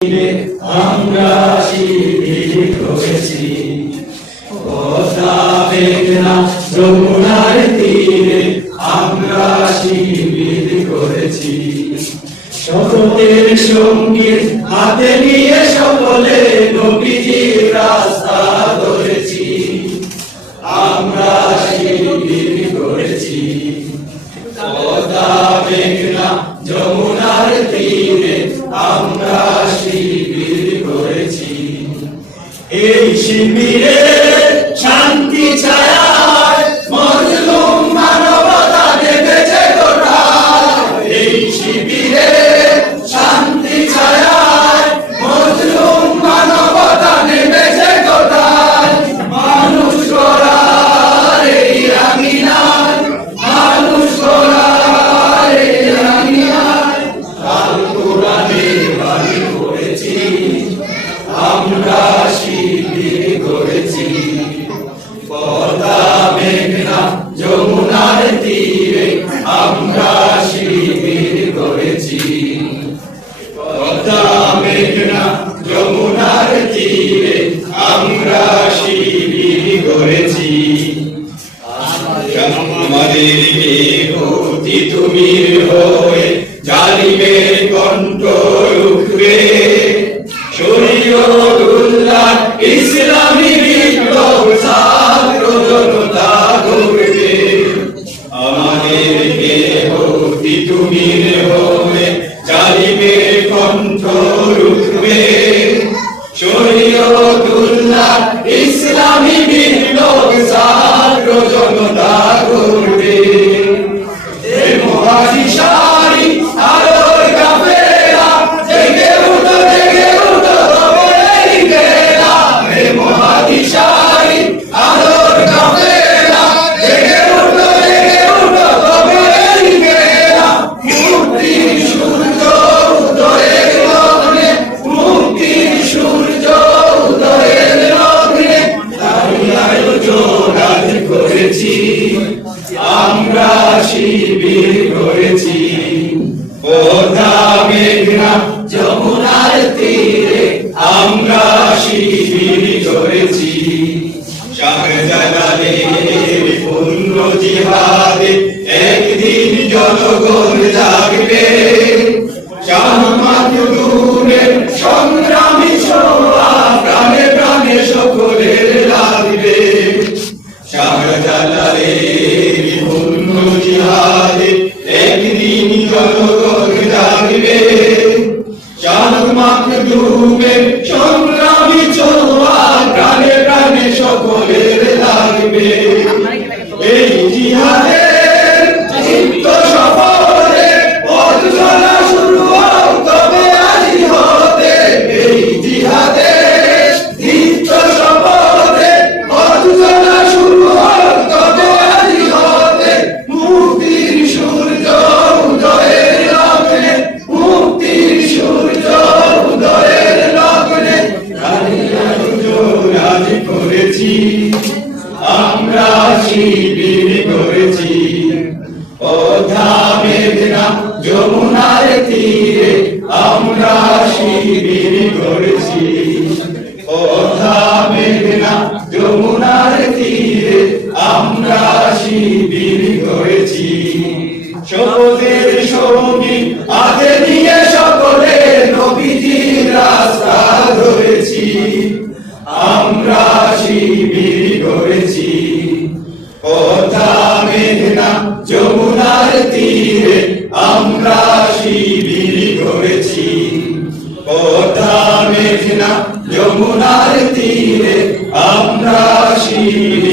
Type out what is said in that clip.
আমরা শিবির করেছি পদ্মা মেঘনা যমুনার তীরে আমরা শিবির করেছি শপথের সঙ্গীত হাতে নিয়ে সকলে নবীজির রাস্তা ধরেছি আমরা শিবির করেছি পদ্মা মেঘনা যমুনার তীরে আমরা শিবির করেছি এই শিবিরে শান্তি ছায়ায় মজলুম মানবতা দেখেছে গোটা এই শিবিরে শান্তি ছায়ায় মজলুম মানবতা দেখেছে গোটা মানুষ গড়ার এই আঙিনায় মানুষ গড়ার এই আঙিনায় আল কোরআনে বাণী করেছি আমরা শিবির করেছি পদ্মা মেঘনা যমুনার তীরে আমরা শিবির করেছি পদ্মা মেঘনা যমুনার তীরে আমরা শিবির করেছি আমাদের বিভূতি তুমি হয়ে জালিমের কণ্ঠ রুখবে শরীয়তুল্লাহ ইসলামী বিপ্লব ছাত্র জনতা গড়বে আমাদের বিভূতি তুমি হয়ে জালিমের কণ্ঠ রুখবে শরীয়তুল্লাহ ইসলামী বিপ্লব ছাত্র জনতা গড়বে এ মহাদিশারি আলোর কাফেলা জেগে উঠো তবেই গেলা এ মহাদিশারি আলোর কাফেলা জেগে উঠো তবেই গেলা মুক্তির সূর্য উদয়ের লগ্নে মুক্তির সূর্য উদয়ের লগ্নে আয়োজন আজ করেছি আমরা শিবির করেছি পদ্মা মেঘনা যমুনার তীরে আমরা শিবির করেছি শাহজালালের পূর্ণ জিহাদে একদিন জনগণ জাগবে শাহ মাতুনের সংগ্রামী ছোঁয়া প্রাণে প্রাণে সকলের লাগবে শাহজালালের পূর্ণ জিহাদে একদিন জনগণ জাগবে শাহ মাতুনের সংগ্রামী ছোঁয়া প্রাণে প্রাণে সকলের লাগবে এই জিহাদের চিত্ত সফরে পথ চলা শুরু হোক তবে আজই হতে এই জিহাদের চিত্ত সফরে পথ চলা শুরু হোক তবে আজই হতে মুক্তির সূর্য উদয়ের লগ্নে মুক্তির সূর্য উদয়ের লগ্নে আজ করেছি আমরা শিবির করেছি পদ্মা মেঘনা যমুনার তীরে আমরা শিবির করেছি পদ্মা মেঘনা যমুনার তীরে আমরা শিবির করেছি শপথের সঙ্গী হাতে নিয়ে সকলে নবীজির রাস্তা ধরেছি আমরা শিবির করেছি পদ্মা মেঘনা যমুনার তীরে আমরা শিবির করেছি পদ্মা মেঘনা যমুনার তীরে আমরা শিবির